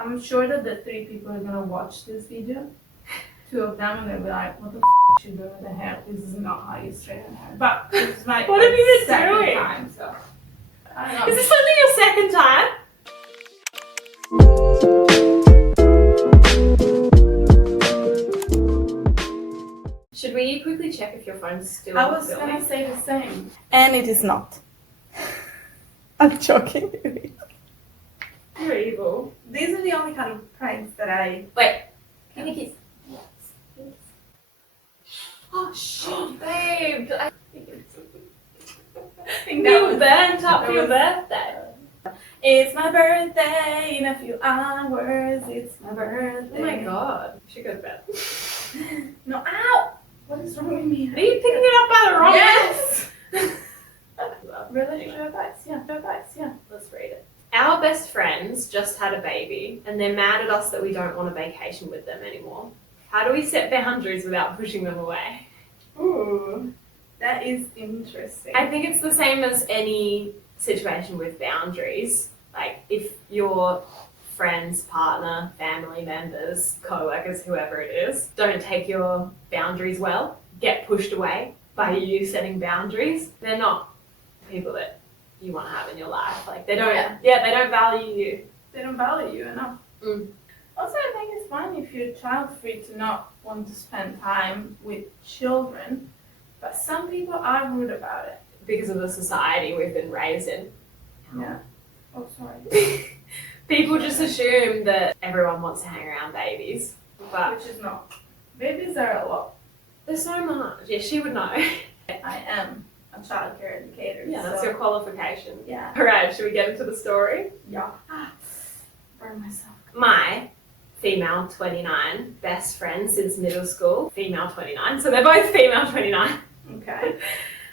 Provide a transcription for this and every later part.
I'm sure that the 3 people are gonna watch this video. 2 of them, and they'll be like, what the is she doing with the hair? This is not how you straighten hair. But this is my What have you been second doing? time, so I don't know. Is this only your second time? Should we quickly check if your phone's still I was filming? gonna say the same. And it is not. I'm joking. You're evil. These are the only kind of pranks that I... Wait. Can you kiss? Oh shit, babe! I think feel burnt up for your birthday. It's my birthday in a few hours. It's my birthday. Oh my god. She goes to bed. No, ow! What is wrong with me? Are you picking it up by the wrong Yes! end? Relationship advice, yeah. Let's read it. Our best friends just had a baby and they're mad at us that we don't want a vacation with them anymore. How do we set boundaries without pushing them away? Ooh, that is interesting. I think it's the same as any situation with boundaries. Like if your friends, partner, family members, co-workers, whoever it is, don't take your boundaries well, get pushed away by you setting boundaries, they're not people that you want to have in your life. Like they don't, they don't value you. They don't value you enough. Mm. Also, I think it's fine if you're child-free to not want to spend time with children, but some people are rude about it. Because of the society we've been raised in. Yeah. Oh, sorry. People just assume that everyone wants to hang around babies, but Which is not. Babies are a lot. there's so much. Yeah, she would know. I am a childcare educator. Yeah, that's so, your qualification. Yeah. Alright, should we get into the story? Yeah. Burn myself. My female 29 best friend since middle school, female 29, so they're both female 29, Okay.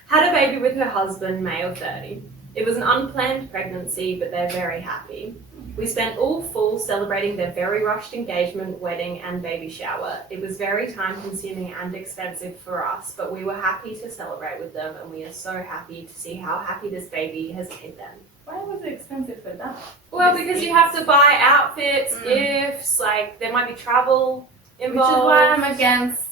had a baby with her husband, male 30. It was an unplanned pregnancy, but they're very happy. We spent all fall celebrating their very rushed engagement, wedding, and baby shower. It was very time-consuming and expensive for us, but we were happy to celebrate with them, and we are so happy to see how happy this baby has made them. Why was it expensive for that? Well, because you have to buy outfits, gifts, like there might be travel involved. Which is why I'm against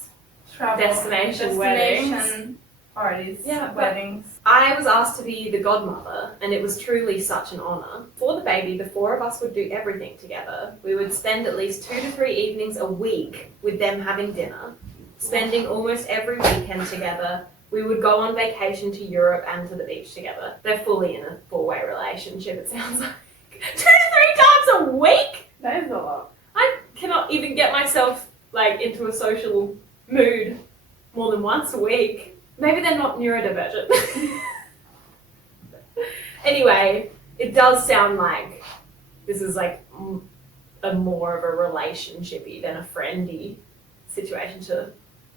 travel. Destination weddings. Parties, Yeah, but- weddings. I was asked to be the godmother, and it was truly such an honour. For the baby, the 4 of us would do everything together. We would spend at least 2 to 3 evenings a week with them having dinner, spending almost every weekend together. We would go on vacation to Europe and to the beach together. They're fully in a 4-way relationship, it sounds like. 2 to 3 times a week? That is a lot. I cannot even get myself like into a social mood more than once a week. Maybe they're not neurodivergent. Anyway, it does sound like this is like a more of a relationshipy than a friendy situation to.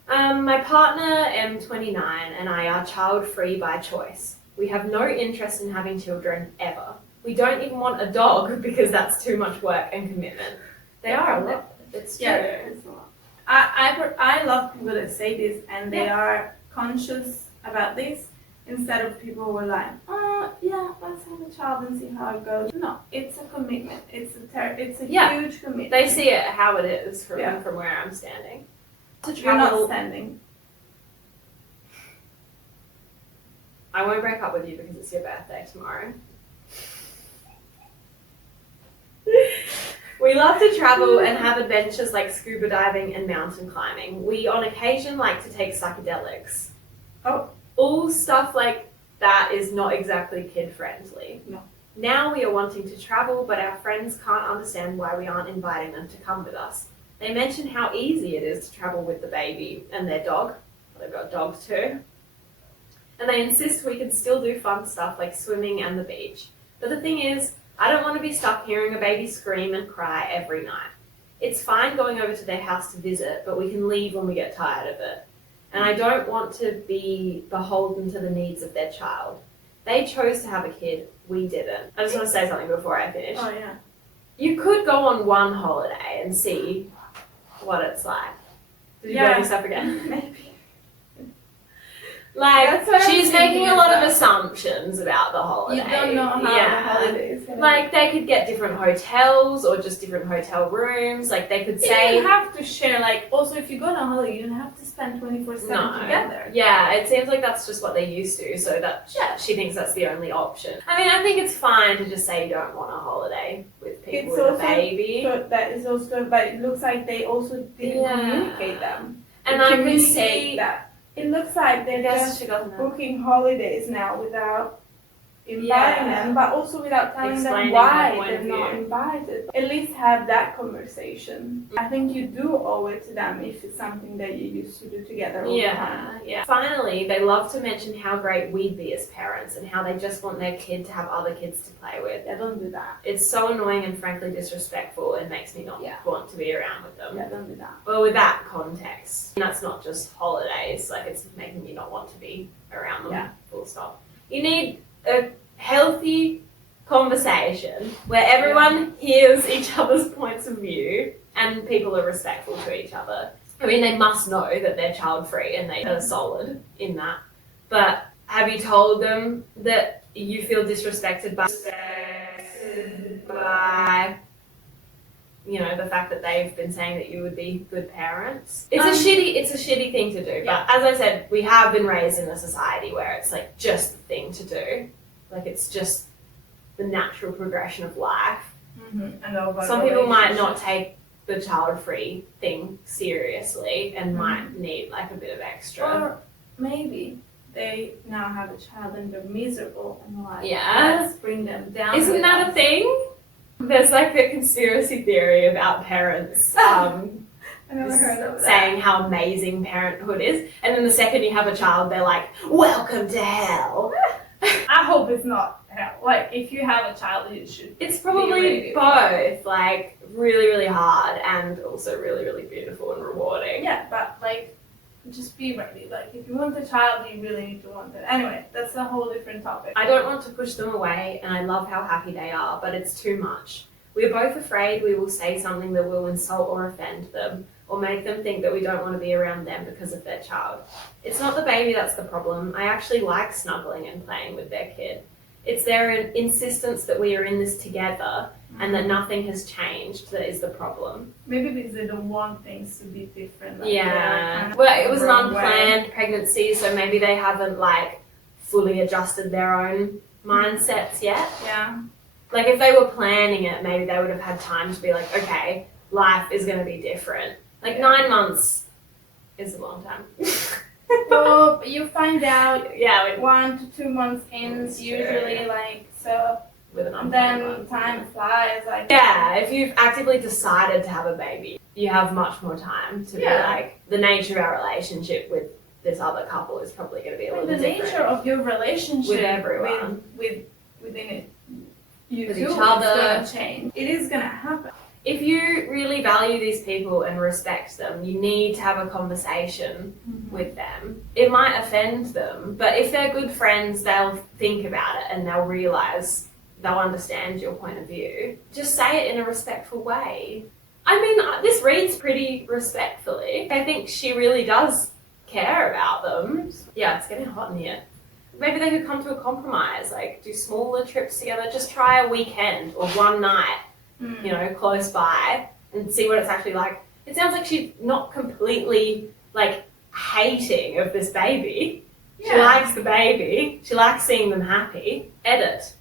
My partner, M29, and I are child-free by choice. We have no interest in having children ever. We don't even want a dog because that's too much work and commitment. They are a lot. It's true. Yeah, it's a lot. I love people that say this and they are conscious about this instead of people who are like, oh yeah, let's have a child and see how it goes. No, it's a commitment. It's a huge commitment. They see it how it is from Yeah. where I'm standing. You're not standing. I won't break up with you because it's your birthday tomorrow. We love to travel and have adventures like scuba diving and mountain climbing. We on occasion like to take psychedelics. Oh. All stuff like that is not exactly kid friendly. No. Now we are wanting to travel, but our friends can't understand why we aren't inviting them to come with us. They mention how easy it is to travel with the baby and their dog. They've got dogs too. And they insist we can still do fun stuff like swimming and the beach. But the thing is, I don't want to be stuck hearing a baby scream and cry every night. It's fine going over to their house to visit, but we can leave when we get tired of it. And I don't want to be beholden to the needs of their child. They chose to have a kid, we didn't. I just want to say something before I finish. Oh yeah. You could go on one holiday and see what it's like. Did you burn yourself again? Maybe. Like, That's what I'm she's thinking making a lot of as assumptions about the holiday. You don't know how the holiday is gonna Like, they could get different hotels or just different hotel rooms. Like, they could say... You have to share, like, also if you go on a holiday, you don't have to spend 24/7 together. Yeah, it seems like that's just what they used to, so that she thinks that's the only option. I mean, I think it's fine to just say you don't want a holiday with people with a baby. That is also, but it looks like they also didn't communicate them. And I can see that. It looks like they're just booking holidays now without inviting them, but also without telling them why they're not invited. At least have that conversation. I think you do owe it to them if it's something that you used to do together all the time. Yeah. Finally, they love to mention how great we'd be as parents and how they just want their kid to have other kids to play with. Yeah, don't do that. It's so annoying and frankly disrespectful and makes me not want to be around with them. Yeah, don't do that. Well, with that context, and that's not just holidays, like it's making me not want to be around them, full stop. You need a healthy conversation where everyone hears each other's points of view and people are respectful to each other. I mean, they must know that they're child-free and they are solid in that. But have you told them that you feel disrespected by you know, the fact that they've been saying that you would be good parents? It's a shitty thing to do. But as I said, we have been raised in a society where it's like just the thing to do. Like it's just the natural progression of life. And some people might not take the child-free thing seriously and might need like a bit of extra. Or maybe they now have a child and they're miserable and like, let's bring them down. Isn't that a thing? There's like a conspiracy theory about parents I never heard of that. saying how amazing parenthood is, and then the second you have a child, they're like, welcome to hell. I hope it's not hell. Like, if you have a child, you should. It's probably both, like, really, really hard and also really, really beautiful and rewarding. Yeah, but, like, just be ready. Like, if you want a child, you really need to want it. Anyway, that's a whole different topic. I don't want to push them away, and I love how happy they are, but it's too much. We're both afraid we will say something that will insult or offend them, or make them think that we don't want to be around them because of their child. It's not the baby that's the problem. I actually like snuggling and playing with their kid. It's their insistence that we are in this together and that nothing has changed that is the problem. Maybe because they don't want things to be different. Like well, it was an unplanned pregnancy, so maybe they haven't like fully adjusted their own mindsets yet. Yeah. Like if they were planning it, maybe they would have had time to be like, okay, life is going to be different. Like 9 months is a long time. Well, you find out 1 to 2 months in usually, like, so with an then time flies. Like if you've actively decided to have a baby, you have much more time to be like, the nature of our relationship with this other couple is probably going to be a little different. The nature of your relationship with everyone, within it, you with each other, is going to change. It is going to happen. If you really value these people and respect them, you need to have a conversation with them. It might offend them, but if they're good friends, they'll think about it and they'll realise, they'll understand your point of view. Just say it in a respectful way. I mean, this reads pretty respectfully. I think she really does care about them. Yeah, it's getting hot in here. Maybe they could come to a compromise, like do smaller trips together, just try a weekend or one night. You know, close by and see what it's actually like. It sounds like she's not completely like hating of this baby. She likes the baby. She likes seeing them happy. Edit.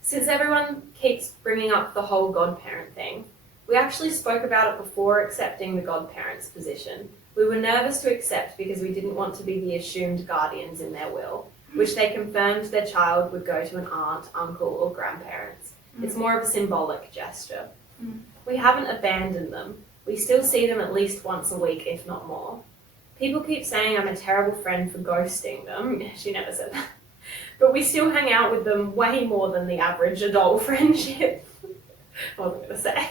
Since everyone keeps bringing up the whole godparent thing, we actually spoke about it before accepting the godparents' position. We were nervous to accept because we didn't want to be the assumed guardians in their will, which they confirmed their child would go to an aunt, uncle, or grandparents. It's more of a symbolic gesture. We haven't abandoned them. We still see them at least once a week, if not more. People keep saying I'm a terrible friend for ghosting them. She never said that. But we still hang out with them way more than the average adult friendship. I wasn't going to say.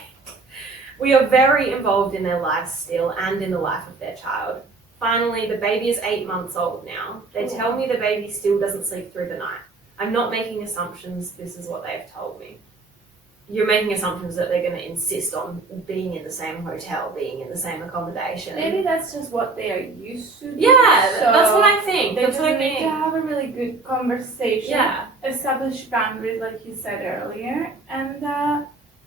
We are very involved in their lives still and in the life of their child. Finally, the baby is 8 months old now. They tell me the baby still doesn't sleep through the night. I'm not making assumptions. This is what they've told me. you're making assumptions that they're going to insist on being in the same hotel, being in the same accommodation. Maybe that's just what they are used to. Yeah, so that's what I think. They That's just what I need to mean. have a really good conversation. Yeah. Establish boundaries, like you said earlier, and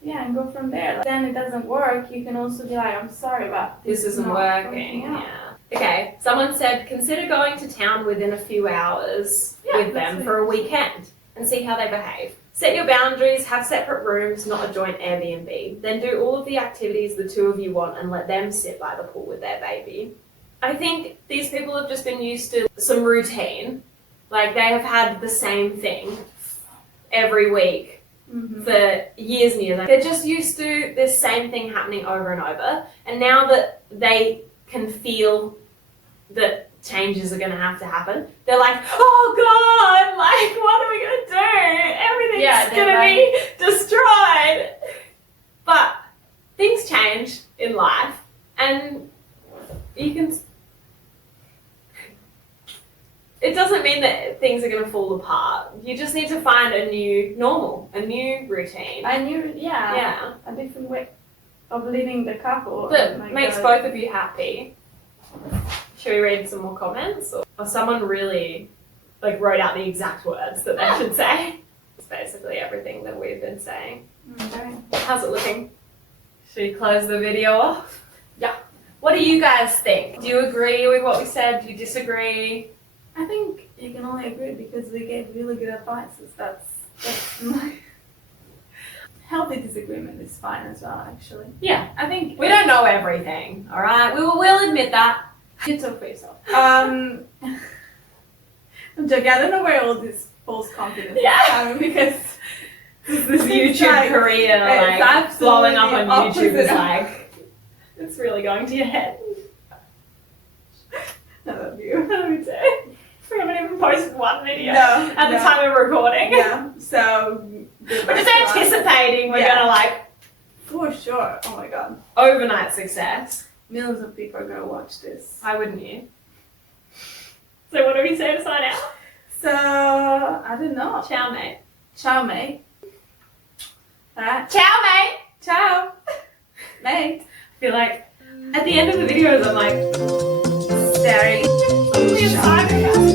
and go from there. Then it doesn't work. You can also be like, I'm sorry, but This isn't not working. out." Yeah. Okay. Someone said consider going to town within a few hours with them that's for a weekend and see how they behave. Set your boundaries, have separate rooms, not a joint Airbnb. Then do all of the activities the two of you want and let them sit by the pool with their baby. I think these people have just been used to some routine. Like they have had the same thing every week for years and years. They're just used to this same thing happening over and over. And now that they can feel that changes are going to have to happen, they're like, oh God, like what are we going to do? Everything's going to be destroyed. But things change in life and you can... It doesn't mean that things are going to fall apart. You just need to find a new normal, a new routine. A different way of living the couple. That makes both of you happy. Should we read some more comments? Or someone really wrote out the exact words that they should say? It's basically everything that we've been saying. Okay. How's it looking? Should we close the video off? Yeah. What do you guys think? Do you agree with what we said? Do you disagree? I think you can only agree because we gave really good advice. That's my healthy disagreement is fine as well, actually. Yeah. I think We don't know everything, all right? We'll admit that. you talk for yourself. I'm joking. I don't know where all this false confidence is coming because This YouTube career, blowing up on YouTube is it's really going to your head. I love you. Me too. We haven't even posted one video at the time of recording. Yeah, so We're just anticipating we're gonna for sure. Oh my god, overnight success. millions of people are gonna watch this. Why wouldn't you? So what do we say to sign out? So I don't know. Ciao, mate. Ciao, mate. Alright. Ciao, mate. Ciao, mate. I feel like at the end of the videos I'm like Staring. I'm